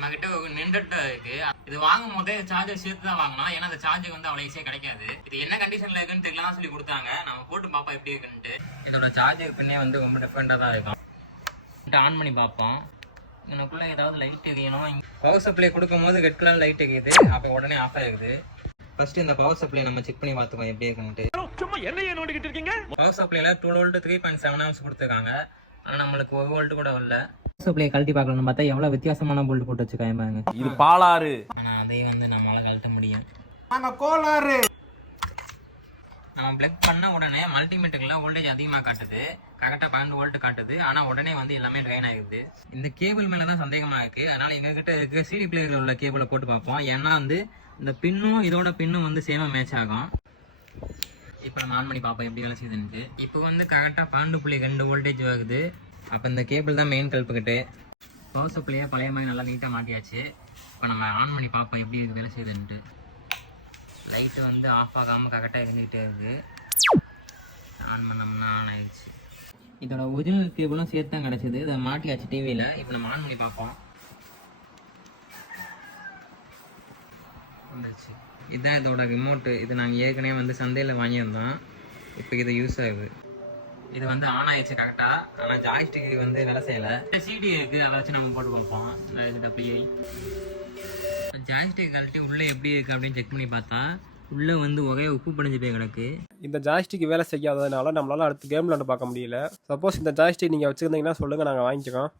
நம்ம கிட்ட நின்றுட்டு இருக்கு. இது வாங்கும் போதே சார்ஜர் சேர்த்து தான் வாங்கணும், ஏன்னா அந்த சார்ஜர் வந்து அவ்வளவு ஈஸியா கிடைக்காது. இது என்ன கண்டிஷன்ல இருக்குன்னு தெரியலாம் சொல்லி கொடுத்தாங்க. நம்ம போட்டு பார்ப்போம் எப்படி இருக்குன்ட்டு. இதோட சார்ஜர் பின்னே வந்து ரொம்ப டிஃபரெண்டா தான் இருக்கும். ஆன் பண்ணி பார்ப்போம். எனக்குள்ள ஏதாவது லைட் எரியணும். பவர் சப்ளை கொடுக்கும் போது ரெட் கலர் லைட் எரியுது, அப்போ உடனே ஆஃப் ஆகுது. ஃபர்ஸ்ட் இந்த பவர் சப்ளை நம்ம செக் பண்ணி பார்த்துக்கோம் எப்படி இருக்குன்ட்டு. பவர் சப்ளைல 2 வோல்ட் 3.7 ஆம்ஸ் கொடுத்துருக்காங்க. ஆனா நம்மளுக்கு 1 வோல்ட் கூட வரல. சப்ளை கழட்டி பார்க்கணும்னு பார்த்தா எவ்வளவு வித்தியாசமான போல்ட் போட்டு வச்சுக்காங்க. இது பாலாறு. ஆனா அதையும் வந்து நம்மளால கழட்ட முடியும். கோளாறு. நம்ம பிளக் பண்ண உடனே மல்டிமீட்டர்ல வோல்டேஜ் அதிகமாக காட்டுது, கரெக்டாக 12 வோல்ட் காட்டுது. ஆனால் உடனே வந்து எல்லாமே ட்ரைன் ஆகுது. இந்த கேபிள் மேலே தான் சந்தேகமாக இருக்குது. அதனால் எங்ககிட்ட இருக்க சிடி பிளேயரில் உள்ள கேபிளை போட்டு பார்ப்போம். ஏன்னா வந்து இந்த பின்னும் இதோட பின்னும் வந்து சேமாக மேட்ச் ஆகும். இப்போ நம்ம ஆன் பண்ணி பார்ப்போம் எப்படி வேலை செய்யுதுன்ட்டு. இப்போ வந்து கரெக்டாக 12.2 வோல்டேஜ் ஆகுது. அப்போ இந்த கேபிள் தான் மெயின் கல்ப்புக்கிட்டு. பவர் சப்ளையே பழைய மாதிரி நல்லா நீட்டாக மாட்டியாச்சு. இப்போ நம்ம ஆன் பண்ணி பார்ப்போம் எப்படி வேலை செய்யுதுன்ட்டு. லைட்டு வந்து ஆஃப் ஆகாமல் கரெக்டாக இருந்துக்கிட்டே இருக்குது. ஆன் பண்ணோம்னா ஆன் ஆயிடுச்சு. இதோட ஒரிஜினல் கேபிளும் சேர்த்து தான் கிடச்சிது. இதை மாட்டியாச்சு டிவியில். இப்போ நம்ம ஆன் பண்ணி பார்ப்போம். வந்துச்சு. இதுதான் இதோட ரிமோட்டு. இது நாங்கள் ஏற்கனவே வந்து சந்தையில் வாங்கியிருந்தோம். இப்போ இது யூஸ் ஆகுது. இது வந்து ஆன் ஆயிடுச்சு கரெக்டாக. ஆனால் ஜாய்ஸ்டிக் வந்து வேலை செய்யலை. சிடி இருக்குது, அதை வச்சு நம்ம போட்டு பார்ப்போம். அப்படியே ஜாய்ஸ்டிக் கழட்டி உள்ளே எப்படி இருக்குது அப்படின்னு செக் பண்ணி பார்த்தா உள்ளே வந்து ஒரே உப்பு படிஞ்சு போய் கிடக்கு. இந்த ஜாய்ஸ்டிக் வேலை செய்யாததுனால நம்மளால அடுத்த கேம் விளாண்டு பார்க்க முடியல. சப்போஸ் இந்த ஜாய்ஸ்டிக் நீங்கள் வச்சுருந்தீங்கன்னா சொல்லுங்கள், நாங்கள் வாங்கிக்கிறோம்.